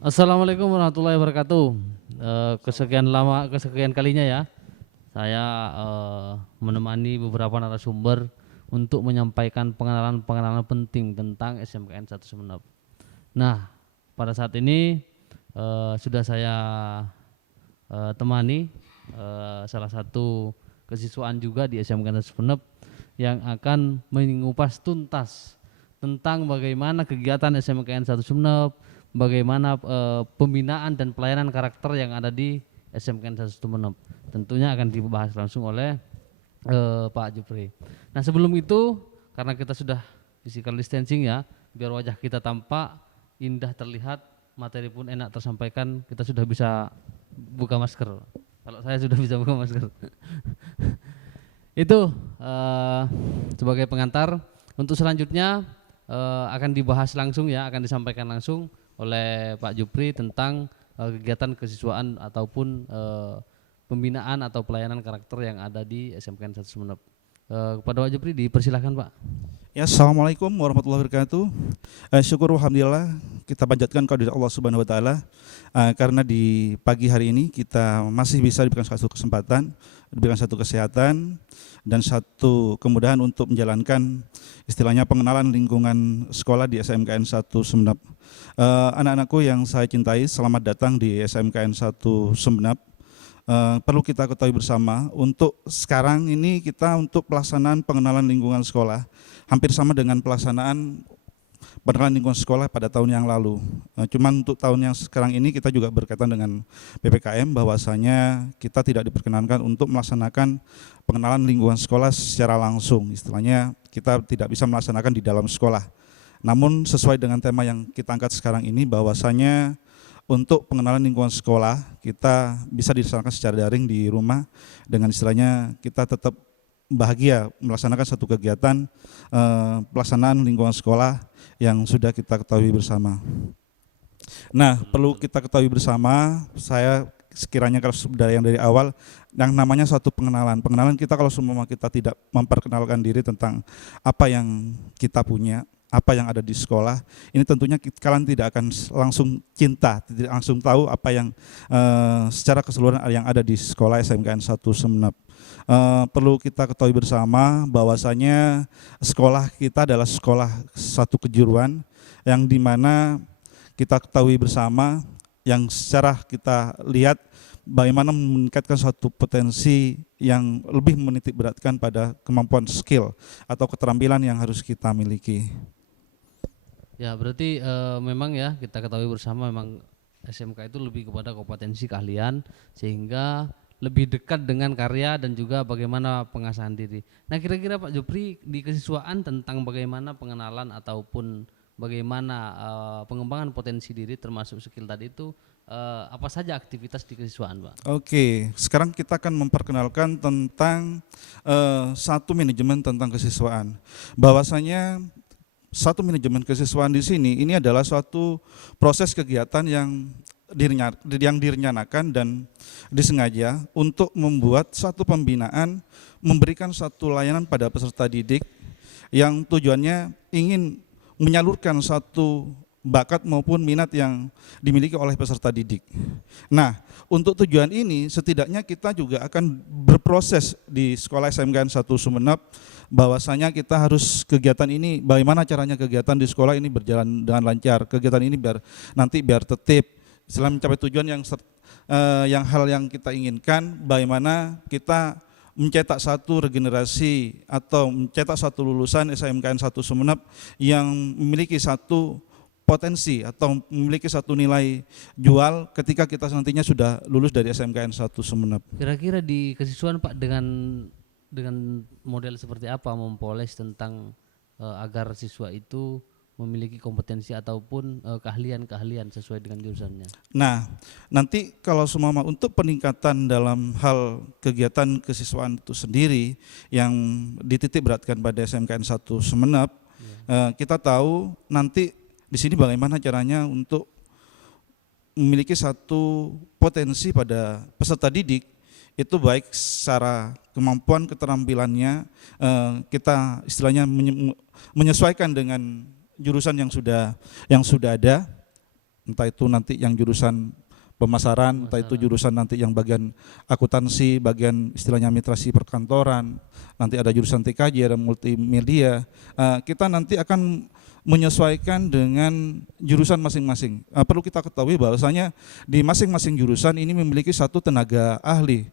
Assalamualaikum warahmatullahi wabarakatuh. Kesekian kalinya ya, saya menemani beberapa narasumber untuk menyampaikan pengenalan penting tentang SMKN 1 Sumeneb. Nah, pada saat ini sudah saya temani salah satu kesiswaan juga di SMKN 1 Sumeneb yang akan mengupas tuntas tentang bagaimana kegiatan SMKN 1 Sumeneb, bagaimana pembinaan dan pelayanan karakter yang ada di SMKN 1 Sumeneb. Tentunya akan dibahas langsung oleh Pak Jupri. Nah, sebelum itu karena kita sudah physical distancing ya, biar wajah kita tampak indah terlihat, materi pun enak tersampaikan, kita sudah bisa buka masker. Kalau saya sudah bisa buka masker. Itu sebagai pengantar. Untuk selanjutnya akan dibahas langsung ya, akan disampaikan langsung oleh Pak Jupri tentang kegiatan kesiswaan ataupun pembinaan atau pelayanan karakter yang ada di SMKN 1 Sumeneb. Kepada Pak Jupri dipersilahkan Pak. Ya, assalamualaikum warahmatullahi wabarakatuh. Syukur alhamdulillah kita panjatkan kehadirat Allah Subhanahu wa taala karena di pagi hari ini kita masih bisa diberikan satu kesempatan, diberikan satu kesehatan dan satu kemudahan untuk menjalankan istilahnya pengenalan lingkungan sekolah di SMKN 1 Sumeneb. Anak-anakku yang saya cintai, selamat datang di SMKN 1 Sumeneb. Perlu kita ketahui bersama, untuk sekarang ini kita untuk pelaksanaan pengenalan lingkungan sekolah hampir sama dengan pelaksanaan pengenalan lingkungan sekolah pada tahun yang lalu. Cuman untuk tahun yang sekarang ini kita juga berkaitan dengan PPKM, bahwasanya kita tidak diperkenankan untuk melaksanakan pengenalan lingkungan sekolah secara langsung. Istilahnya kita tidak bisa melaksanakan di dalam sekolah. Namun sesuai dengan tema yang kita angkat sekarang ini, bahwasanya untuk pengenalan lingkungan sekolah kita bisa dilaksanakan secara daring di rumah dengan istilahnya kita tetap bahagia melaksanakan satu kegiatan pelaksanaan lingkungan sekolah yang sudah kita ketahui bersama. Nah, perlu kita ketahui bersama, saya sekiranya kalau dari awal yang namanya suatu pengenalan kita, kalau semua kita tidak memperkenalkan diri tentang apa yang kita punya, apa yang ada di sekolah, ini tentunya kalian tidak akan langsung cinta, tidak langsung tahu apa yang secara keseluruhan yang ada di sekolah SMKN 1 Sumeneb. Perlu kita ketahui bersama bahwasanya sekolah kita adalah sekolah satu kejuruan yang dimana kita ketahui bersama, yang secara kita lihat bagaimana meningkatkan suatu potensi yang lebih menitik beratkan pada kemampuan skill atau keterampilan yang harus kita miliki. Ya, berarti memang ya kita ketahui bersama memang SMK itu lebih kepada kompetensi keahlian sehingga lebih dekat dengan karya dan juga bagaimana pengasahan diri. Nah, kira-kira Pak Jupri di kesiswaan tentang bagaimana pengenalan ataupun bagaimana pengembangan potensi diri termasuk skill tadi itu apa saja aktivitas di kesiswaan, Pak? Oke, sekarang kita akan memperkenalkan tentang satu manajemen tentang kesiswaan. Bahwasanya satu manajemen kesiswaan di sini ini adalah suatu proses kegiatan yang direncanakan dan disengaja untuk membuat satu pembinaan, memberikan satu layanan pada peserta didik yang tujuannya ingin menyalurkan satu bakat maupun minat yang dimiliki oleh peserta didik. Nah, untuk tujuan ini setidaknya kita juga akan berproses di sekolah SMKN 1 Sumeneb, bahwasanya kita harus kegiatan ini, bagaimana caranya kegiatan di sekolah ini berjalan dengan lancar, kegiatan ini biar tertib, setelah mencapai tujuan yang hal yang kita inginkan, bagaimana kita mencetak satu regenerasi atau mencetak satu lulusan SMKN 1 Sumeneb yang memiliki satu potensi atau memiliki satu nilai jual ketika kita nantinya sudah lulus dari SMKN 1 Sumeneb. Kira-kira di kesiswaan Pak dengan model seperti apa mempoles tentang agar siswa itu memiliki kompetensi ataupun keahlian-keahlian sesuai dengan jurusannya. Nah, nanti kalau semua untuk peningkatan dalam hal kegiatan kesiswaan itu sendiri yang dititik beratkan pada SMKN 1 Sumeneb, kita tahu nanti di sini bagaimana caranya untuk memiliki satu potensi pada peserta didik, itu baik secara kemampuan keterampilannya, kita istilahnya menyesuaikan dengan jurusan yang sudah ada. entah itu nanti yang jurusan pemasaran, entah itu jurusan nanti yang bagian akuntansi, bagian istilahnya administrasi perkantoran, nanti ada jurusan TKJ, ada multimedia. Kita nanti akan menyesuaikan dengan jurusan masing-masing. Perlu kita ketahui bahwasanya di masing-masing jurusan ini memiliki satu tenaga ahli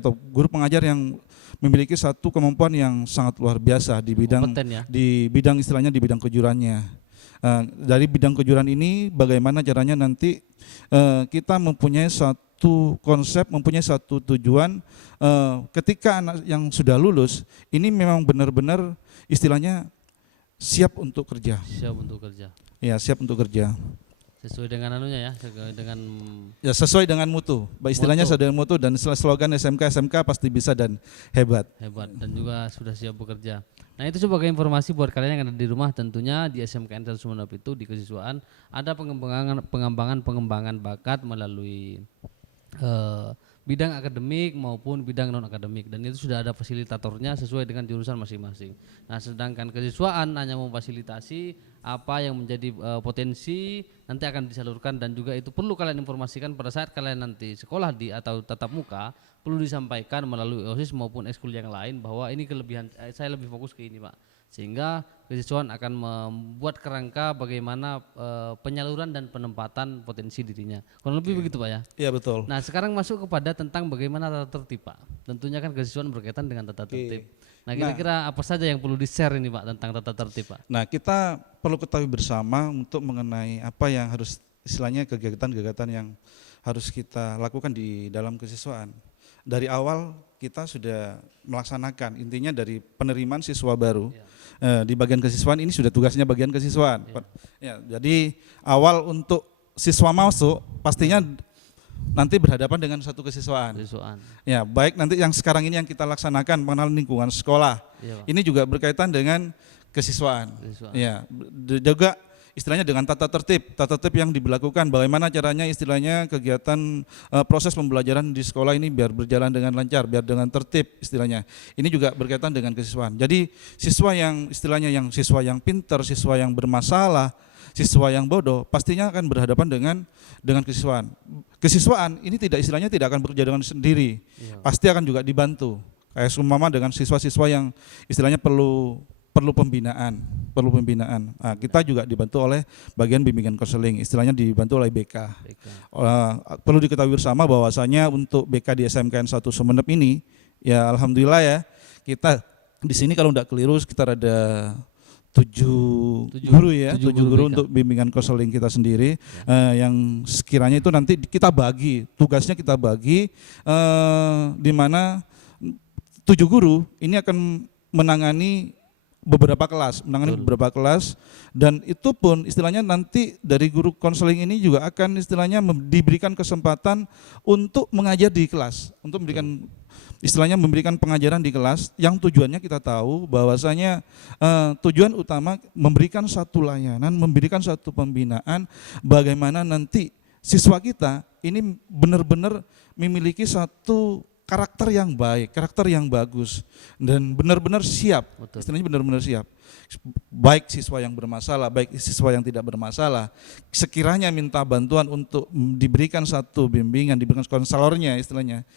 atau guru pengajar yang memiliki satu kemampuan yang sangat luar biasa di bidang di bidang istilahnya di bidang kejurannya. Dari bidang kejuran ini bagaimana caranya nanti kita mempunyai satu konsep, mempunyai satu tujuan ketika anak yang sudah lulus ini memang benar-benar istilahnya siap untuk kerja. Siap untuk kerja. Ya, siap untuk kerja. Sesuai dengan anunya ya, sesuai dengan mutu. Istilahnya sesuai dengan mutu dan slogan SMK pasti bisa dan hebat. Hebat dan juga sudah siap bekerja. Nah, itu sebagai informasi buat kalian yang ada di rumah. Tentunya di SMKN 1 Sumeneb itu di kesiswaan ada pengembangan bakat melalui bidang akademik maupun bidang non akademik, dan itu sudah ada fasilitatornya sesuai dengan jurusan masing-masing. Nah, sedangkan kesiswaan hanya memfasilitasi apa yang menjadi potensi nanti akan disalurkan, dan juga itu perlu kalian informasikan pada saat kalian nanti sekolah di atau tatap muka, perlu disampaikan melalui OSIS maupun ekskul yang lain bahwa ini kelebihan saya lebih fokus ke ini, Pak. Sehingga kesiswaan akan membuat kerangka bagaimana penyaluran dan penempatan potensi dirinya. Kurang lebih begitu, Pak ya? Iya, betul. Nah, sekarang masuk kepada tentang bagaimana tata tertib, Pak. Tentunya kan kesiswaan berkaitan dengan tata tertib. Nah, kira-kira apa saja yang perlu di-share ini, Pak, tentang tata tertib, Pak? Nah, kita perlu ketahui bersama untuk mengenai apa yang harus istilahnya kegiatan-kegiatan yang harus kita lakukan di dalam kesiswaan. Dari awal kita sudah melaksanakan, intinya dari penerimaan siswa baru. Di bagian kesiswaan ini sudah tugasnya bagian kesiswaan. Jadi awal untuk siswa masuk pastinya nanti berhadapan dengan satu kesiswaan. Ya, baik nanti yang sekarang ini yang kita laksanakan pengenalan lingkungan sekolah. Ini juga berkaitan dengan kesiswaan. Ya, juga istilahnya dengan tata tertib yang diberlakukan, bagaimana caranya istilahnya kegiatan proses pembelajaran di sekolah ini biar berjalan dengan lancar, biar dengan tertib istilahnya. Ini juga berkaitan dengan kesiswaan. Jadi siswa yang istilahnya siswa yang pintar, siswa yang bermasalah, siswa yang bodoh pastinya akan berhadapan dengan kesiswaan. Kesiswaan ini istilahnya tidak akan bekerja dengan sendiri. Pasti akan juga dibantu. Kayak seumpama dengan siswa-siswa yang istilahnya perlu pembinaan. Nah, kita juga dibantu oleh bagian bimbingan konseling, istilahnya dibantu oleh BK. Perlu diketahui bersama bahwasanya untuk BK di SMKN 1 Sumeneb ini, ya alhamdulillah ya, kita di sini kalau tidak keliru sekitar ada 7 guru ya, 7 guru untuk bimbingan konseling kita sendiri, yang sekiranya itu nanti kita bagi, tugasnya kita bagi, di mana 7 guru ini akan menangani beberapa kelas, dan itu pun istilahnya nanti dari guru konseling ini juga akan istilahnya diberikan kesempatan untuk mengajar di kelas, untuk memberikan pengajaran di kelas yang tujuannya kita tahu bahwasanya tujuan utama memberikan satu layanan, memberikan satu pembinaan bagaimana nanti siswa kita ini benar-benar memiliki satu karakter yang baik, karakter yang bagus, dan benar-benar siap. Istilahnya benar-benar siap. Baik siswa yang bermasalah, baik siswa yang tidak bermasalah, sekiranya minta bantuan untuk diberikan satu bimbingan, diberikan konselornya istilahnya,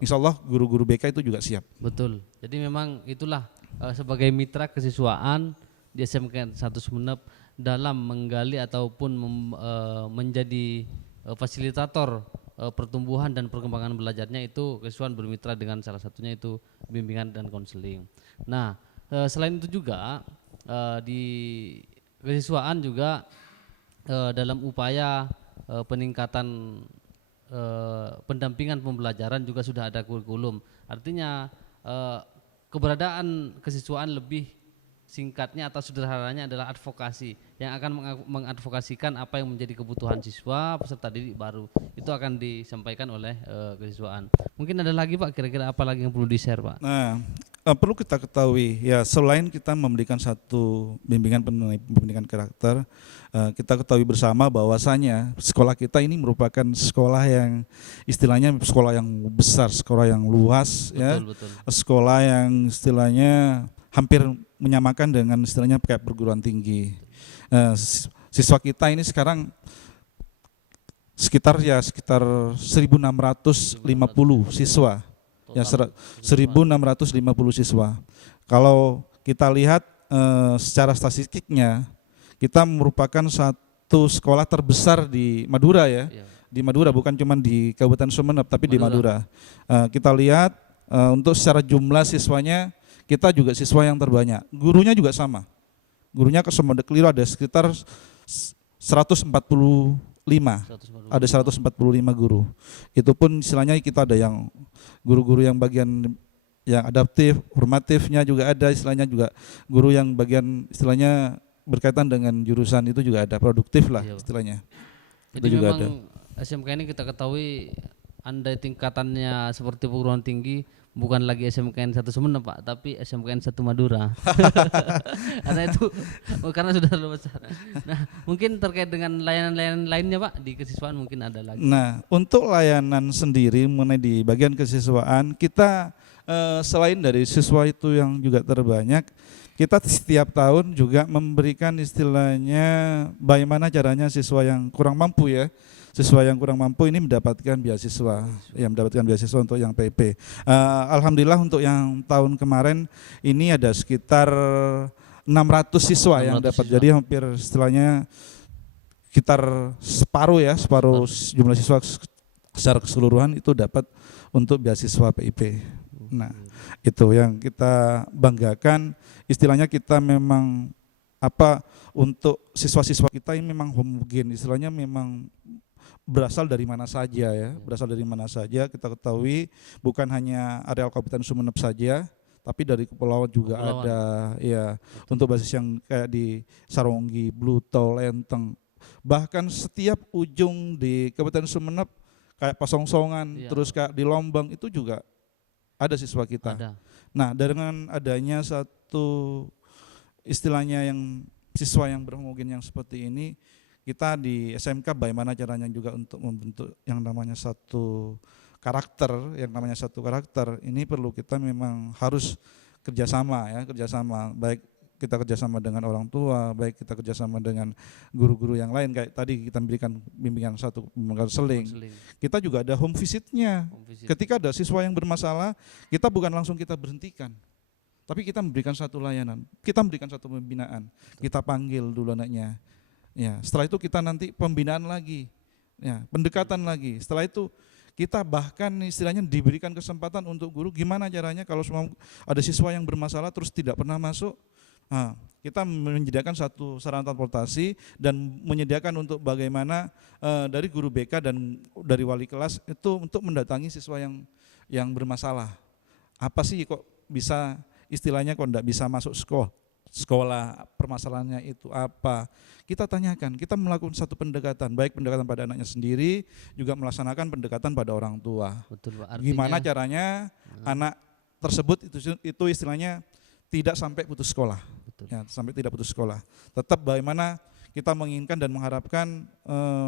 insya Allah guru-guru BK itu juga siap. Betul. Jadi memang itulah sebagai mitra kesiswaan di SMK 1 Sumeneb dalam menggali ataupun menjadi fasilitator pertumbuhan dan perkembangan belajarnya, itu kesiswaan bermitra dengan salah satunya itu bimbingan dan konseling. Nah, selain itu juga di kesiswaan juga dalam upaya peningkatan pendampingan pembelajaran juga sudah ada kurikulum. Artinya keberadaan kesiswaan lebih singkatnya atau sederhananya adalah advokasi, yang akan mengadvokasikan apa yang menjadi kebutuhan siswa peserta didik baru, itu akan disampaikan oleh kesiswaan. Mungkin ada lagi, Pak, kira-kira apa lagi yang perlu di-share, Pak? Nah, perlu kita ketahui ya, selain kita memberikan satu bimbingan karakter, kita ketahui bersama bahwasanya sekolah kita ini merupakan sekolah yang istilahnya sekolah yang besar, sekolah yang luas. Betul. Sekolah yang istilahnya hampir menyamakan dengan istilahnya kayak perguruan tinggi. siswa kita ini sekarang sekitar 1.650 siswa. Ya, Total 1.650 siswa. Kalau kita lihat secara statistiknya, kita merupakan satu sekolah terbesar di Madura ya. Iya. Di Madura, bukan cuma di Kabupaten Sumeneb tapi di Madura. Madura. Kita lihat untuk secara jumlah siswanya, kita juga siswa yang terbanyak. Gurunya juga sama. Gurunya ke Sumedekliru ada sekitar 145. 145. Ada 145 guru. Itu pun istilahnya kita ada yang guru-guru yang bagian yang adaptif, formatifnya juga ada, istilahnya juga guru yang bagian istilahnya berkaitan dengan jurusan itu juga ada, produktif lah Iya. istilahnya. Jadi Itu juga memang ada. SMK ini kita ketahui andai tingkatannya seperti perguruan tinggi, bukan lagi SMKN 1 Sumeneb Pak, tapi SMKN 1 Madura. Karena sudah terlalu besar. Nah, mungkin terkait dengan layanan-layanan lainnya Pak di kesiswaan mungkin ada lagi. Nah, untuk layanan sendiri mengenai di bagian kesiswaan, kita selain dari siswa itu yang juga terbanyak, kita setiap tahun juga memberikan istilahnya bagaimana caranya siswa yang kurang mampu ya, siswa yang kurang mampu ini mendapatkan beasiswa, ya mendapatkan beasiswa untuk yang PP. Alhamdulillah untuk yang tahun kemarin ini ada sekitar 600 siswa yang 600 dapat, siswa. jadi hampir istilahnya sekitar separuh jumlah siswa secara keseluruhan itu dapat untuk beasiswa PIP. Nah, itu yang kita banggakan, istilahnya kita memang untuk siswa-siswa kita ini memang homogen, istilahnya memang berasal dari mana saja ya, berasal dari mana saja. Kita ketahui bukan hanya areal Kabupaten Sumeneb saja, tapi dari kepulauan juga ada ya. Untuk basis yang kayak di Saronggi, Bluto, Lenteng, bahkan setiap ujung di Kabupaten Sumeneb kayak Pasongsongan, terus kayak di Lombang itu juga ada siswa kita. Ada. Nah, dengan adanya satu istilahnya yang siswa yang berhomogen yang seperti ini, kita di SMK bagaimana caranya juga untuk membentuk yang namanya satu karakter, ini perlu kita memang harus kerjasama ya, baik kita kerjasama dengan orang tua, baik kita kerjasama dengan guru-guru yang lain, kayak tadi kita berikan bimbingan konseling. Kita juga ada home visitnya. Ketika ada siswa yang bermasalah, kita bukan langsung kita berhentikan, tapi kita memberikan satu layanan, kita memberikan satu pembinaan. Kita panggil dulu anaknya. Ya, setelah itu kita nanti pembinaan lagi, ya, pendekatan lagi. Setelah itu kita bahkan istilahnya diberikan kesempatan untuk guru gimana caranya kalau semua ada siswa yang bermasalah terus tidak pernah masuk. Nah, kita menyediakan satu sarana transportasi dan menyediakan untuk bagaimana dari guru BK dan dari wali kelas itu untuk mendatangi siswa yang bermasalah. Apa sih kok bisa istilahnya kok enggak bisa masuk sekolah, permasalahannya itu apa? Kita tanyakan, kita melakukan satu pendekatan, baik pendekatan pada anaknya sendiri, juga melaksanakan pendekatan pada orang tua. Betul, Pak. Gimana caranya anak tersebut itu istilahnya tidak sampai putus sekolah. Betul. Ya, sampai tidak putus sekolah. Tetap bagaimana kita menginginkan dan mengharapkan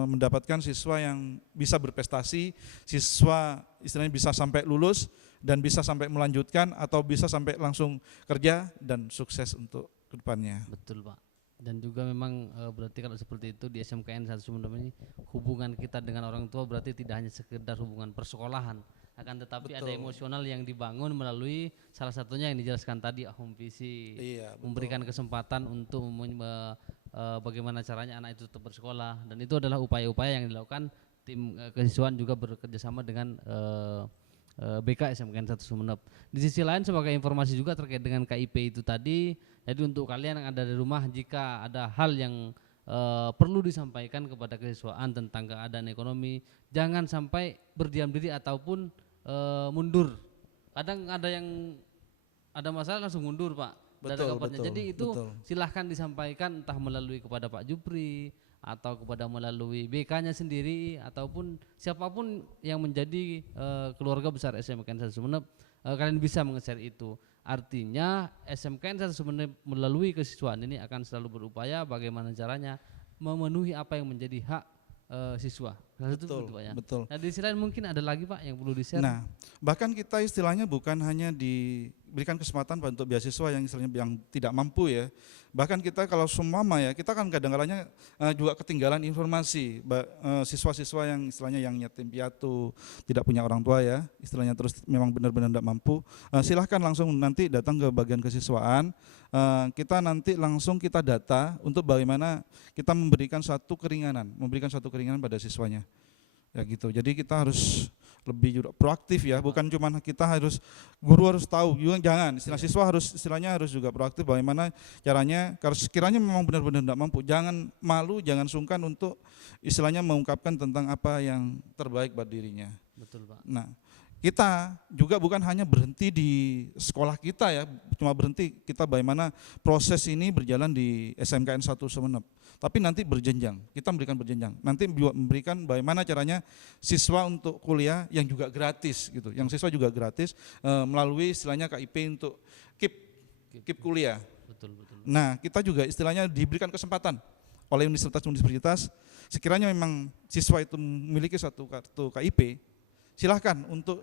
mendapatkan siswa yang bisa berprestasi, siswa istilahnya bisa sampai lulus dan bisa sampai melanjutkan atau bisa sampai langsung kerja dan sukses untuk kedepannya. Betul Pak. Dan juga memang berarti kalau seperti itu di SMKN 1 Sumeneb ini hubungan kita dengan orang tua berarti tidak hanya sekedar hubungan persekolahan, akan tetapi ada emosional yang dibangun melalui salah satunya yang dijelaskan tadi home visit. Iya, memberikan kesempatan untuk bagaimana caranya anak itu tetap bersekolah, dan itu adalah upaya-upaya yang dilakukan tim kesiswaan juga bekerjasama dengan BK SMKN 1 Sumeneb. Di sisi lain sebagai informasi juga terkait dengan KIP itu tadi, jadi untuk kalian yang ada di rumah, jika ada hal yang perlu disampaikan kepada kesiswaan tentang keadaan ekonomi, jangan sampai berdiam diri ataupun mundur. Kadang ada yang ada masalah langsung mundur Pak dari kampanye. Jadi itu silahkan disampaikan entah melalui kepada Pak Jupri atau kepada melalui BK-nya sendiri ataupun siapapun yang menjadi keluarga besar SMKN 1 Sumeneb, kalian bisa meng-share itu. Artinya SMKN 1 Sumeneb melalui kesiswaan ini akan selalu berupaya bagaimana caranya memenuhi apa yang menjadi hak siswa. Betul, Pak, ya. Betul. Nah di sisi lain mungkin ada lagi Pak yang perlu di-share. Nah, bahkan kita istilahnya bukan hanya di berikan kesempatan untuk beasiswa yang istilahnya yang tidak mampu ya. Bahkan kita kalau seumpama ya, kita kan kadang-kadangnya juga ketinggalan informasi siswa-siswa yang istilahnya yang yatim piatu, tidak punya orang tua ya, istilahnya terus memang benar-benar tidak mampu. Silahkan langsung nanti datang ke bagian kesiswaan, kita nanti langsung kita data untuk bagaimana kita memberikan suatu keringanan pada siswanya. Ya gitu. Jadi kita harus lebih juga proaktif ya, bukan cuma kita harus guru harus tahu, juga jangan siswa harus istilahnya harus juga proaktif bagaimana caranya kalau sekiranya memang benar-benar tidak mampu, jangan malu, jangan sungkan untuk istilahnya mengungkapkan tentang apa yang terbaik buat dirinya. Betul, Pak. Nah, kita juga bukan hanya berhenti di sekolah kita ya, cuma berhenti kita bagaimana proses ini berjalan di SMKN 1 Sumeneb. Tapi nanti berjenjang, kita memberikan berjenjang. Nanti memberikan bagaimana caranya siswa untuk kuliah yang juga gratis gitu. Yang siswa juga gratis melalui istilahnya KIP untuk KIP kuliah. Betul. Nah, kita juga istilahnya diberikan kesempatan oleh universitas sekiranya memang siswa itu memiliki satu kartu KIP, silahkan untuk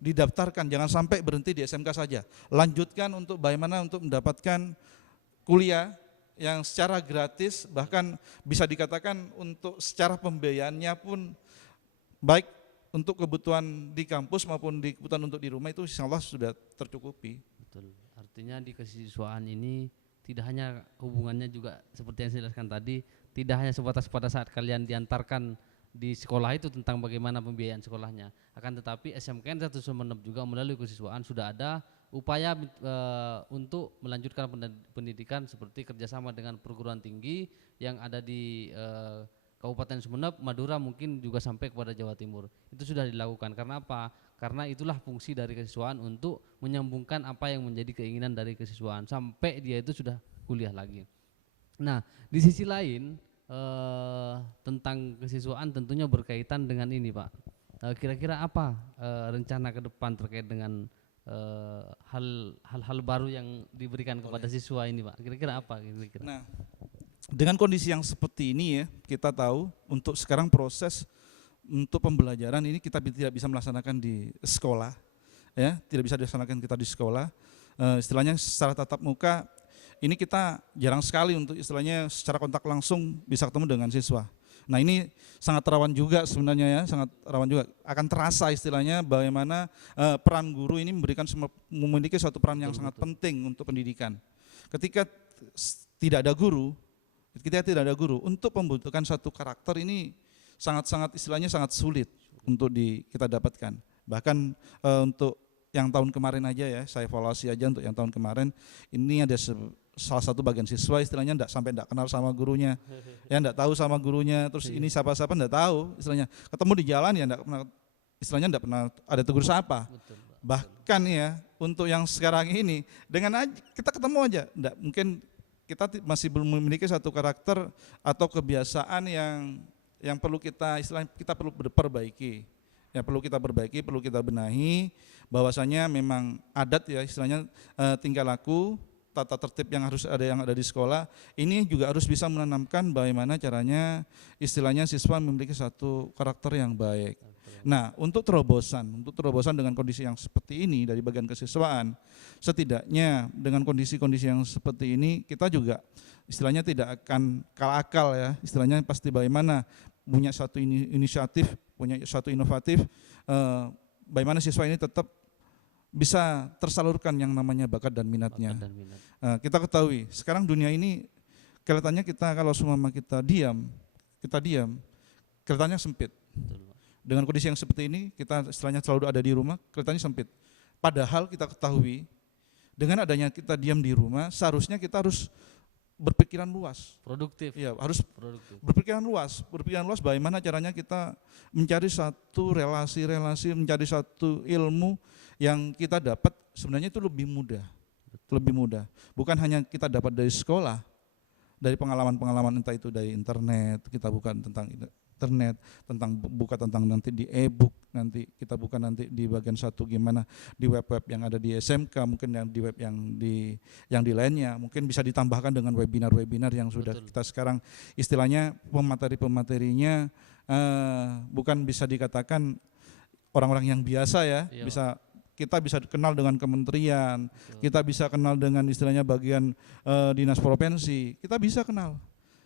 didaftarkan, jangan sampai berhenti di SMK saja. Lanjutkan untuk bagaimana untuk mendapatkan kuliah yang secara gratis, bahkan bisa dikatakan untuk secara pembiayaannya pun baik untuk kebutuhan di kampus maupun di kebutuhan untuk di rumah itu insya Allah sudah tercukupi. Betul. Artinya di kesiswaan ini tidak hanya hubungannya juga seperti yang saya jelaskan tadi, tidak hanya sebatas pada saat kalian diantarkan di sekolah itu tentang bagaimana pembiayaan sekolahnya, akan tetapi SMKN 1 Sumeneb juga melalui kesiswaan sudah ada upaya untuk melanjutkan pendidikan seperti kerjasama dengan perguruan tinggi yang ada di Kabupaten Sumeneb, Madura, mungkin juga sampai kepada Jawa Timur. Itu sudah dilakukan. Karena apa? Karena itulah fungsi dari kesiswaan untuk menyambungkan apa yang menjadi keinginan dari kesiswaan sampai dia itu sudah kuliah lagi. Nah, di sisi lain tentang kesiswaan tentunya berkaitan dengan ini, Pak. Kira-kira apa rencana ke depan terkait dengan hal-hal baru yang diberikan kepada siswa ini, Pak? Kira-kira apa? Kira-kira? Nah, dengan kondisi yang seperti ini ya, kita tahu untuk sekarang proses untuk pembelajaran ini kita tidak bisa melaksanakan di sekolah, ya, tidak bisa dilaksanakan kita di sekolah. Istilahnya secara tatap muka ini kita jarang sekali untuk istilahnya secara kontak langsung bisa ketemu dengan siswa. Nah ini sangat rawan juga sebenarnya ya, sangat rawan juga. Akan terasa istilahnya bagaimana peran guru ini memiliki suatu peran yang sangat penting untuk pendidikan. Ketika tidak ada guru, untuk membutuhkan satu karakter ini sangat-sangat istilahnya sangat sulit untuk kita dapatkan. Bahkan untuk yang tahun kemarin aja ya, saya evaluasi aja untuk yang tahun kemarin, ini ada salah satu bagian siswa istilahnya tidak kenal sama gurunya, ya tidak tahu sama gurunya, terus ini siapa-siapa tidak tahu, istilahnya ketemu di jalan ya tidak pernah ada tegur sapa. Bahkan ya untuk yang sekarang ini dengan kita ketemu aja, tidak mungkin kita masih belum memiliki satu karakter atau kebiasaan yang perlu kita perlu perbaiki. Ya perlu kita perbaiki, perlu kita benahi, bahwasanya memang adat ya istilahnya tingkah laku, tata tertib yang ada di sekolah, ini juga harus bisa menanamkan bagaimana caranya istilahnya siswa memiliki satu karakter yang baik. Nah, untuk terobosan dengan kondisi yang seperti ini dari bagian kesiswaan, setidaknya dengan kondisi-kondisi yang seperti ini kita juga istilahnya tidak akan kalah akal ya, istilahnya pasti bagaimana punya satu inisiatif, punya satu inovatif, bagaimana siswa ini tetap bisa tersalurkan yang namanya bakat dan minatnya. Kita ketahui sekarang dunia ini kelihatannya kita kalau semua kita diam, kelihatannya sempit. Dengan kondisi yang seperti ini kita istilahnya selalu ada di rumah, kelihatannya sempit. Padahal kita ketahui dengan adanya kita diam di rumah, seharusnya kita harus berpikiran luas, produktif. Ya, harus produktif. Berpikiran luas bagaimana caranya kita mencari satu relasi, mencari satu ilmu yang kita dapat sebenarnya itu lebih mudah. Lebih mudah. Bukan hanya kita dapat dari sekolah, dari pengalaman-pengalaman entah itu dari internet, kita buka tentang internet, buka tentang nanti di e-book, nanti kita buka nanti di bagian satu gimana di web-web yang ada di SMK, mungkin yang di web yang di lainnya, mungkin bisa ditambahkan dengan webinar-webinar yang sudah kita sekarang istilahnya pemateri-pematerinya bukan bisa dikatakan orang-orang yang biasa ya, bisa kita bisa kenal dengan kementerian, kita bisa kenal dengan istilahnya bagian dinas provinsi, kita bisa kenal.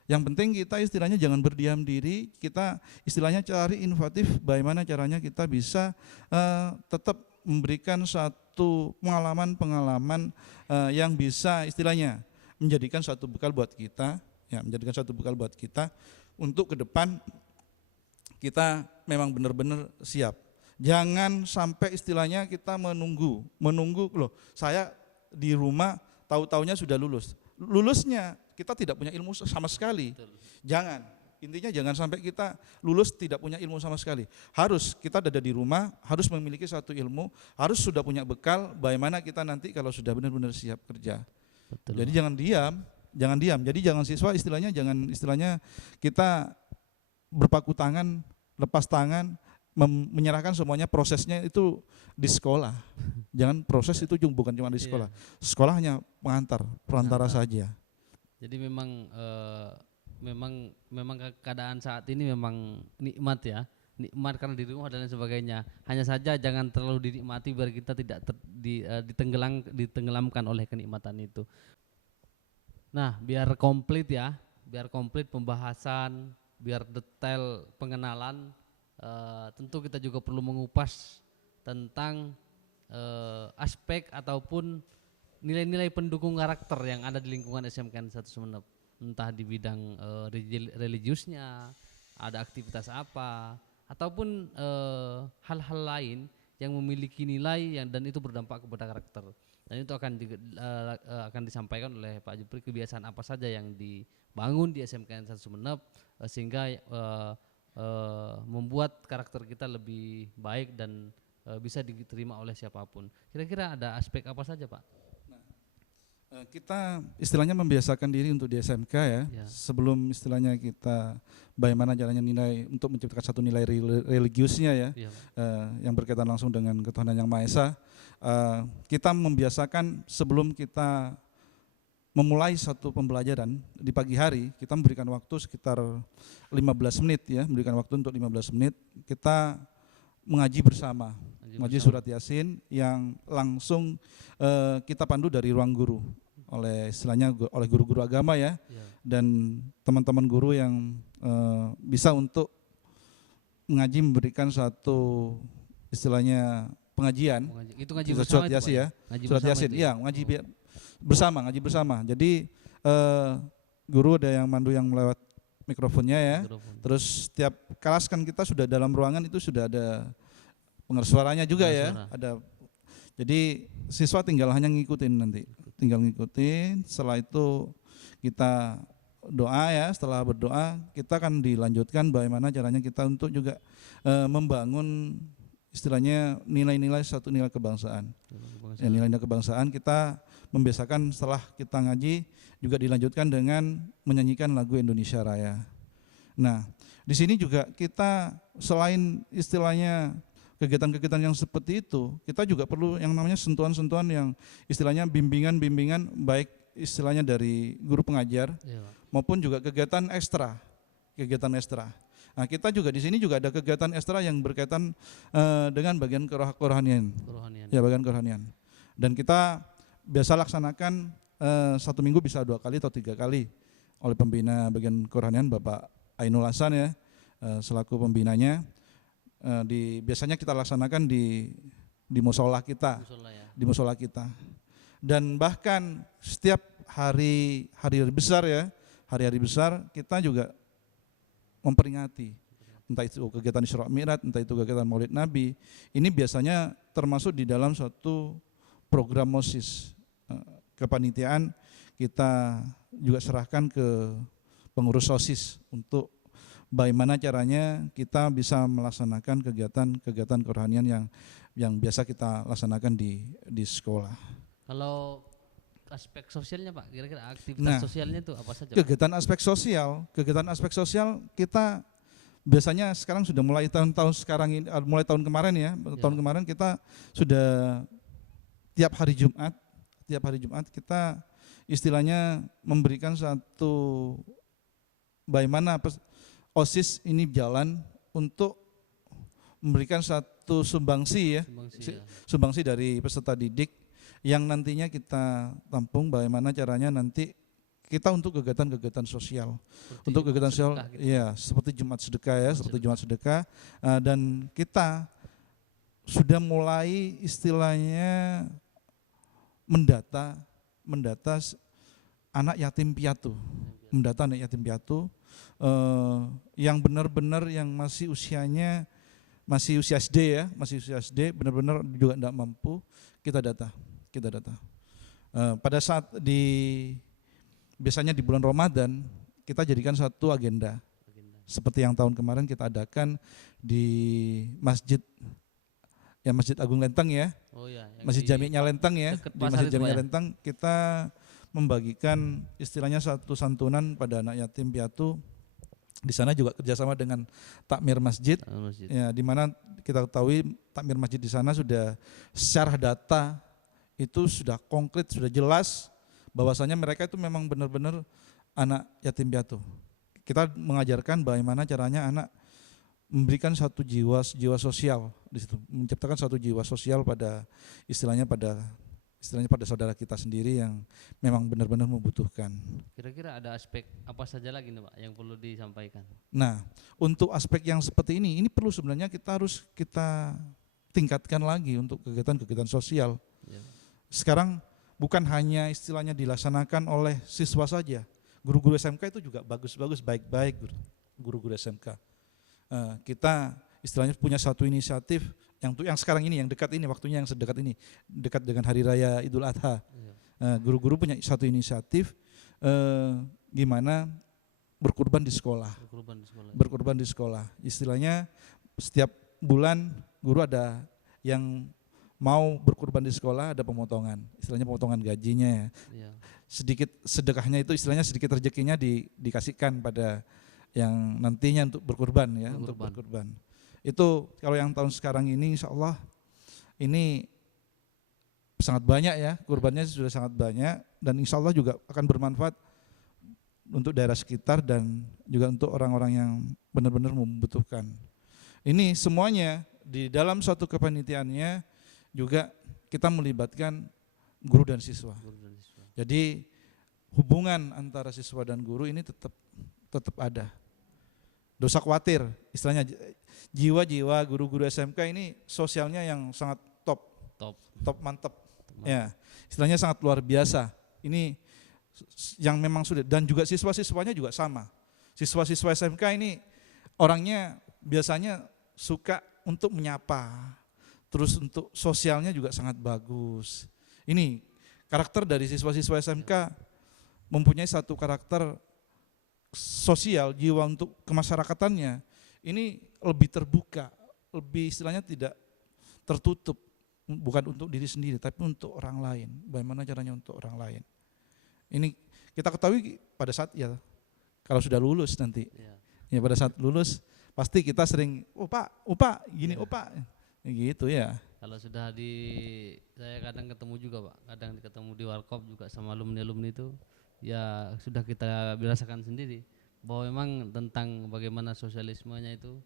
Yang penting kita istilahnya jangan berdiam diri, kita istilahnya cari inovatif bagaimana caranya kita bisa tetap memberikan satu pengalaman-pengalaman yang bisa istilahnya menjadikan suatu bekal buat kita, ya, menjadikan suatu bekal buat kita untuk ke depan kita memang benar-benar siap. Jangan sampai istilahnya kita menunggu loh. Saya di rumah tahu-taunya sudah lulus. Lulusnya kita tidak punya ilmu sama sekali. Jangan. Intinya jangan sampai kita lulus tidak punya ilmu sama sekali. Harus kita ada di rumah, harus memiliki satu ilmu, harus sudah punya bekal bagaimana kita nanti kalau sudah benar-benar siap kerja. Betul. Jadi jangan diam. Jadi jangan siswa istilahnya kita berpaku tangan, lepas tangan, menyerahkan semuanya prosesnya itu di sekolah. Jangan proses itu bukan cuma di sekolah. Sekolah hanya perantara saja. Jadi memang keadaan saat ini memang nikmat ya. Nikmat karena di rumah dan lain sebagainya. Hanya saja jangan terlalu dinikmati biar kita tidak ditenggelamkan oleh kenikmatan itu. Nah, biar komplit pembahasan, biar detail pengenalan, tentu kita juga perlu mengupas tentang aspek ataupun nilai-nilai pendukung karakter yang ada di lingkungan SMKN 1 Sumeneb, entah di bidang religiusnya, ada aktivitas apa, ataupun hal-hal lain yang memiliki nilai dan itu berdampak kepada karakter. Dan itu akan disampaikan oleh Pak Jupri kebiasaan apa saja yang dibangun di SMKN 1 Sumeneb sehingga membuat karakter kita lebih baik dan bisa diterima oleh siapapun. Kira-kira ada aspek apa saja, Pak? Kita istilahnya membiasakan diri untuk di SMK ya. Sebelum istilahnya kita bagaimana caranya nilai untuk menciptakan satu nilai religiusnya ya, yang berkaitan langsung dengan ketuhanan yang Maha Esa. Kita membiasakan sebelum kita memulai satu pembelajaran di pagi hari, kita memberikan waktu sekitar 15 menit ya, memberikan waktu untuk 15 menit kita mengaji bersama, mengaji surat Yasin yang langsung kita pandu dari ruang guru oleh istilahnya oleh guru-guru agama ya, dan teman-teman guru yang bisa untuk mengaji memberikan satu istilahnya pengajian. Itu ngaji bersama surat Yasin ya, surat Yasin, iya ngaji bersama. Jadi guru ada yang mandu yang lewat mikrofonnya ya. Terus setiap kelas kan kita sudah dalam ruangan itu sudah ada pengeras suaranya juga ya. Ada. Jadi siswa tinggal hanya ngikutin nanti. Tinggal ngikutin. Setelah itu kita doa ya. Setelah berdoa kita akan dilanjutkan bagaimana caranya kita untuk juga membangun istilahnya nilai-nilai satu nilai kebangsaan. Ya, nilai-nilai kebangsaan kita membiasakan setelah kita ngaji juga dilanjutkan dengan menyanyikan lagu Indonesia Raya. Nah, di sini juga kita selain istilahnya kegiatan-kegiatan yang seperti itu, kita juga perlu yang namanya sentuhan-sentuhan yang istilahnya bimbingan-bimbingan baik istilahnya dari guru pengajar maupun juga kegiatan ekstra. Nah, kita juga di sini juga ada kegiatan ekstra yang berkaitan dengan bagian kerohanian. Ya, bagian kerohanian. Dan kita biasa laksanakan 1 minggu bisa 2 kali atau 3 kali oleh pembina bagian kerohanian Bapak Ainul Hasan ya, selaku pembinanya. Biasanya kita laksanakan di musola kita, di musola kita. Dan bahkan setiap hari besar ya, hari-hari besar kita juga memperingati, entah itu kegiatan Isra Mi'raj, entah itu kegiatan Maulid Nabi. Ini biasanya termasuk di dalam suatu program MOSIS. Kepanitiaan kita juga serahkan ke pengurus SOSIS untuk bagaimana caranya kita bisa melaksanakan kegiatan kerohanian yang biasa kita laksanakan di sekolah. Kalau aspek sosialnya Pak, kira-kira aktivitas sosialnya itu apa saja? Kegiatan aspek sosial kita biasanya sekarang sudah mulai tahun sekarang ini, mulai tahun kemarin ya, tahun kemarin kita sudah tiap hari Jumat kita istilahnya memberikan satu bagaimana OSIS ini jalan untuk memberikan satu sumbangsi ya, Sumbangsi ya. sumbangsi dari peserta didik yang nantinya kita tampung bagaimana caranya nanti kita untuk kegiatan-kegiatan sosial, Seperti untuk Jumat kegiatan sosial, sedekah gitu. ya seperti Jumat sedekah ya, Jumat seperti sedekah. Jumat sedekah, dan kita sudah mulai istilahnya mendata anak yatim piatu, mendata anak yatim piatu yang benar-benar yang masih usianya masih usia SD ya, masih usia SD, benar-benar juga tidak mampu, kita data. Pada saat biasanya di bulan Ramadan kita jadikan satu agenda, seperti yang tahun kemarin kita adakan di Masjid Agung Lenteng ya, Oh ya, yang Masjid di Jami'nya Lenteng ya, deket di pasar Masjid itu, Pak, Jami'nya ya? Lenteng kita membagikan istilahnya satu santunan pada anak yatim piatu. Di sana juga kerjasama dengan takmir masjid, Masjid. ya, di mana kita ketahui takmir masjid di sana sudah secara data itu sudah konkret, sudah jelas bahwasanya mereka itu memang benar-benar anak yatim piatu. Kita mengajarkan bagaimana caranya anak memberikan satu jiwa sosial di situ, menciptakan satu jiwa sosial pada istilahnya pada saudara kita sendiri yang memang benar-benar membutuhkan. Kira-kira ada aspek apa saja lagi nih Pak yang perlu disampaikan? Nah, untuk aspek yang seperti ini perlu sebenarnya kita tingkatkan lagi untuk kegiatan-kegiatan sosial. Ya. Sekarang bukan hanya istilahnya dilaksanakan oleh siswa saja, guru-guru SMK itu juga bagus-bagus, baik-baik guru-guru SMK. Kita istilahnya punya satu inisiatif yang sekarang ini, yang dekat ini, waktunya yang sedekat ini, dekat dengan Hari Raya Idul Adha. Guru-guru punya satu inisiatif gimana berkurban di sekolah. Berkurban di sekolah. Istilahnya setiap bulan guru ada yang mau berkurban di sekolah, ada pemotongan. Istilahnya pemotongan gajinya ya. Sedikit sedekahnya itu istilahnya sedikit rezekinya dikasihkan pada yang nantinya untuk berkurban ya, untuk berkurban. Itu kalau yang tahun sekarang ini insya Allah ini sangat banyak ya, kurbannya sudah sangat banyak dan insya Allah juga akan bermanfaat untuk daerah sekitar dan juga untuk orang-orang yang benar-benar membutuhkan. Ini semuanya di dalam suatu kepanitiaannya juga kita melibatkan guru dan siswa. Jadi hubungan antara siswa dan guru ini tetap ada. Dosa khawatir, istilahnya jiwa-jiwa guru-guru SMK ini sosialnya yang sangat top mantap. Ya, istilahnya sangat luar biasa. Ini yang memang sudah, dan juga siswa-siswanya juga sama. Siswa-siswa SMK ini orangnya biasanya suka untuk menyapa, terus untuk sosialnya juga sangat bagus. Ini karakter dari siswa-siswa SMK mempunyai satu karakter sosial, jiwa untuk kemasyarakatannya ini lebih terbuka, lebih istilahnya tidak tertutup, bukan untuk diri sendiri tapi untuk orang lain. Bagaimana caranya untuk orang lain? Ini kita ketahui pada saat ya kalau sudah lulus nanti, ya pada saat lulus pasti kita sering Pak gini Pak gitu ya. Kalau sudah saya kadang ketemu juga Pak, kadang ketemu di warkop juga sama alumni itu. Ya sudah kita birasakan sendiri bahwa memang tentang bagaimana sosialismenya itu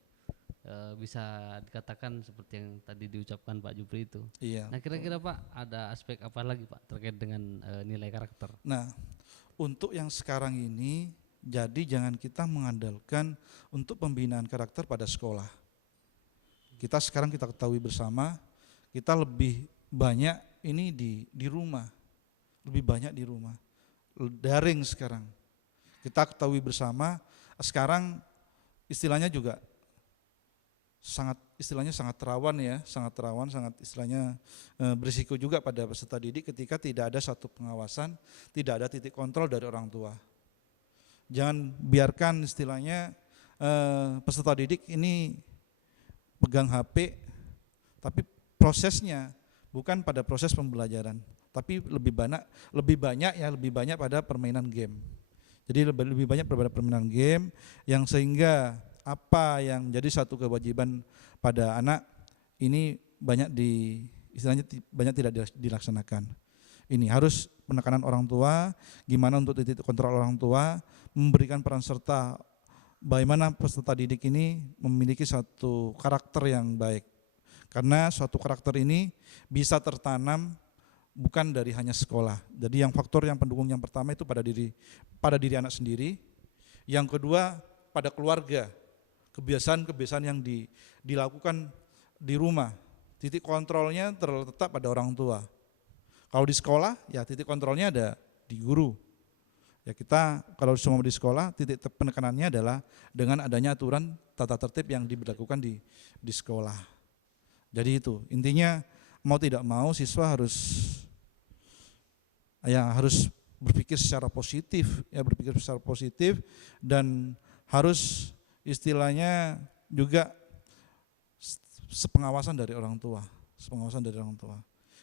bisa dikatakan seperti yang tadi diucapkan Pak Jupri itu. Iya. Nah kira-kira Pak ada aspek apa lagi Pak terkait dengan nilai karakter? Nah untuk yang sekarang ini jadi jangan kita mengandalkan untuk pembinaan karakter pada sekolah. Kita sekarang kita ketahui bersama kita lebih banyak ini di rumah, lebih banyak di rumah. Daring sekarang. Kita ketahui bersama sekarang istilahnya juga sangat rawan ya, sangat istilahnya berisiko juga pada peserta didik ketika tidak ada satu pengawasan, tidak ada titik kontrol dari orang tua. Jangan biarkan istilahnya peserta didik ini pegang HP, tapi prosesnya bukan pada proses pembelajaran, tapi lebih banyak pada permainan game. Jadi lebih banyak pada permainan game yang sehingga apa yang menjadi satu kewajiban pada anak ini banyak tidak dilaksanakan. Ini harus penekanan orang tua, gimana untuk titik kontrol orang tua, memberikan peran serta bagaimana peserta didik ini memiliki satu karakter yang baik. Karena suatu karakter ini bisa tertanam bukan dari hanya sekolah. Jadi yang faktor yang pendukung yang pertama itu pada diri anak sendiri. Yang kedua pada keluarga. Kebiasaan-kebiasaan yang dilakukan di rumah. Titik kontrolnya terletak pada orang tua. Kalau di sekolah ya titik kontrolnya ada di guru. Ya kita kalau semua di sekolah titik penekanannya adalah dengan adanya aturan tata tertib yang diberlakukan di sekolah. Jadi itu intinya mau tidak mau siswa harus berpikir secara positif dan harus istilahnya juga sepengawasan dari orang tua.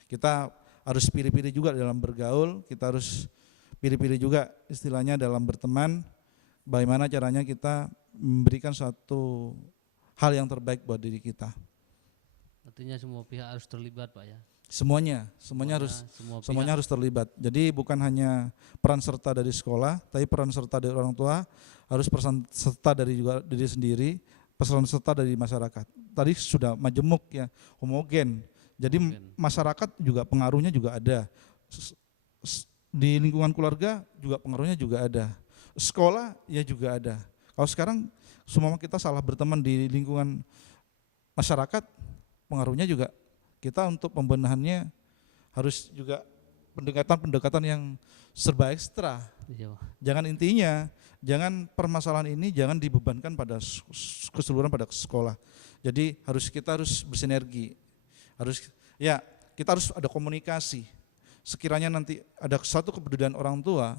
Kita harus pilih-pilih juga dalam bergaul, kita harus pilih-pilih juga istilahnya dalam berteman, bagaimana caranya kita memberikan suatu hal yang terbaik buat diri kita. Artinya semua pihak harus terlibat Pak ya. Semuanya harus terlibat. Jadi bukan hanya peran serta dari sekolah, tapi peran serta dari orang tua, harus peran serta dari juga diri sendiri, peran serta dari masyarakat. Tadi sudah majemuk ya, homogen. Jadi masyarakat juga pengaruhnya juga ada. Di lingkungan keluarga juga pengaruhnya juga ada. Sekolah ya juga ada. Kalau sekarang semua kita salah berteman di lingkungan masyarakat, pengaruhnya juga kita untuk pembenahannya harus juga pendekatan yang serba ekstra. Iya, Pak. Jangan permasalahan ini jangan dibebankan pada keseluruhan pada sekolah. Jadi kita harus bersinergi. Kita harus ada komunikasi. Sekiranya nanti ada satu kepedulian orang tua,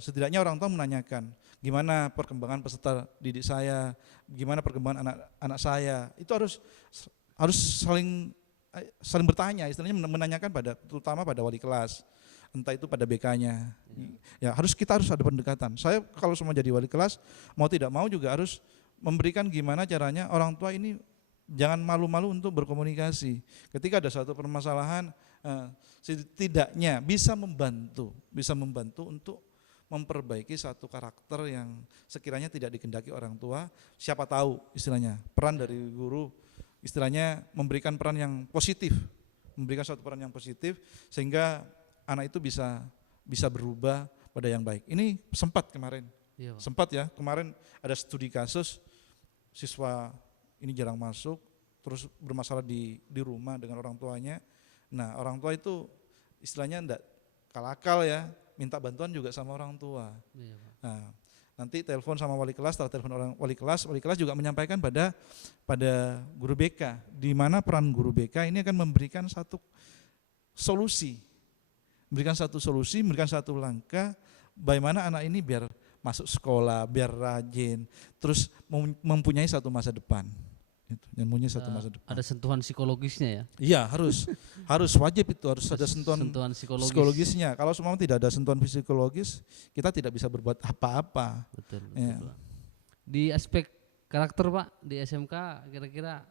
setidaknya orang tua menanyakan gimana perkembangan peserta didik saya, gimana perkembangan anak saya, itu harus saling bertanya, istilahnya menanyakan terutama pada wali kelas, entah itu pada BK-nya. Ya, kita harus ada pendekatan. Saya kalau semua jadi wali kelas, mau tidak mau juga harus memberikan gimana caranya orang tua ini jangan malu-malu untuk berkomunikasi. Ketika ada suatu permasalahan, setidaknya bisa membantu untuk memperbaiki satu karakter yang sekiranya tidak dikehendaki orang tua. Siapa tahu istilahnya peran dari guru istilahnya memberikan peran yang positif, memberikan suatu peran yang positif sehingga anak itu bisa berubah pada yang baik. Ini sempat kemarin ada studi kasus siswa ini jarang masuk, terus bermasalah di rumah dengan orang tuanya. Nah, orang tua itu istilahnya enggak kalakal ya, minta bantuan juga sama orang tua. Iya, Pak. Nah, nanti telepon sama wali kelas, setelah telepon wali kelas juga menyampaikan pada guru BK, di mana peran guru BK ini akan memberikan satu solusi, memberikan satu langkah bagaimana anak ini biar masuk sekolah, biar rajin, terus mempunyai satu masa depan. Ada sentuhan psikologisnya ya? Iya, harus wajib itu, harus ada sentuhan psikologisnya. Kalau semua tidak ada sentuhan psikologis, kita tidak bisa berbuat apa-apa. Betul. Ya. Di aspek karakter Pak, di SMK kira-kira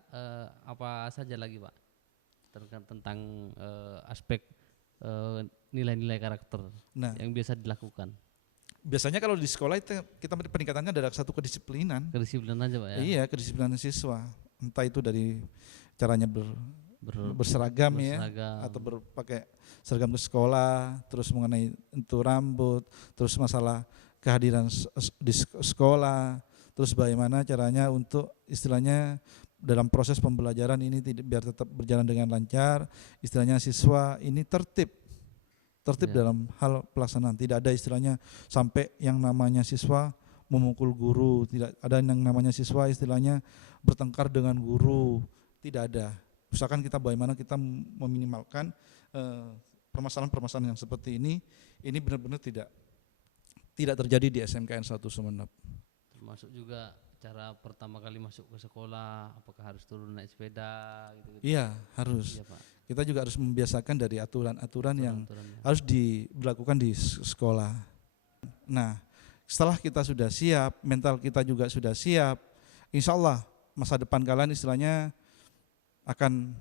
apa saja lagi Pak? Tentang aspek nilai-nilai karakter yang biasa dilakukan. Biasanya kalau di sekolah itu kita peningkatannya ada satu kedisiplinan. Kedisiplinan aja Pak ya? Iya, kedisiplinan siswa. Entah itu dari caranya berseragam ya, atau berpakai seragam ke sekolah, terus mengenai itu rambut, terus masalah kehadiran di sekolah, terus bagaimana caranya untuk istilahnya dalam proses pembelajaran ini biar tetap berjalan dengan lancar, istilahnya siswa ini tertib dalam hal pelaksanaan. Tidak ada istilahnya sampai yang namanya siswa memukul guru, tidak ada yang namanya siswa istilahnya bertengkar dengan guru, tidak ada. Usahakan kita bagaimana kita meminimalkan permasalahan-permasalahan yang seperti ini benar-benar tidak terjadi di SMKN 1 Sumeneb. Termasuk juga cara pertama kali masuk ke sekolah, apakah harus turun naik sepeda gitu. Iya, harus. Iya, Pak. Kita juga harus membiasakan dari aturan-aturan yang harus diberlakukan di sekolah. Nah, setelah kita sudah siap, mental kita juga sudah siap, insya Allah masa depan kalian istilahnya akan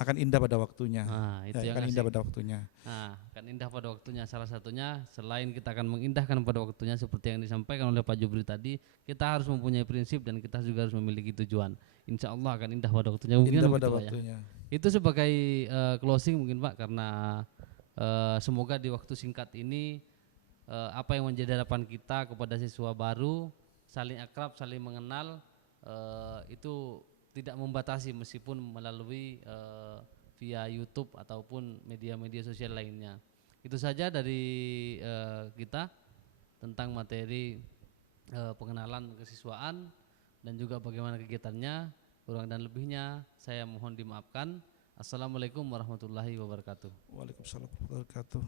akan indah pada waktunya. Nah, itu yang Akan indah asik. pada waktunya. Nah, akan indah pada waktunya. Salah satunya selain kita akan mengindahkan pada waktunya seperti yang disampaikan oleh Pak Jubri tadi, kita harus mempunyai prinsip dan kita juga harus memiliki tujuan. Insya Allah akan indah pada waktunya. Mungkin Indah pada begitu Pak ya. waktunya. Itu sebagai closing mungkin Pak, karena semoga di waktu singkat ini apa yang menjadi harapan kita kepada siswa baru, saling akrab, saling mengenal, itu tidak membatasi meskipun melalui via YouTube ataupun media-media sosial lainnya. Itu saja dari kita tentang materi pengenalan kesiswaan dan juga bagaimana kegiatannya. Kurang dan lebihnya saya mohon dimaafkan. Assalamualaikum warahmatullahi wabarakatuh. Waalaikumsalam warahmatullahi wabarakatuh.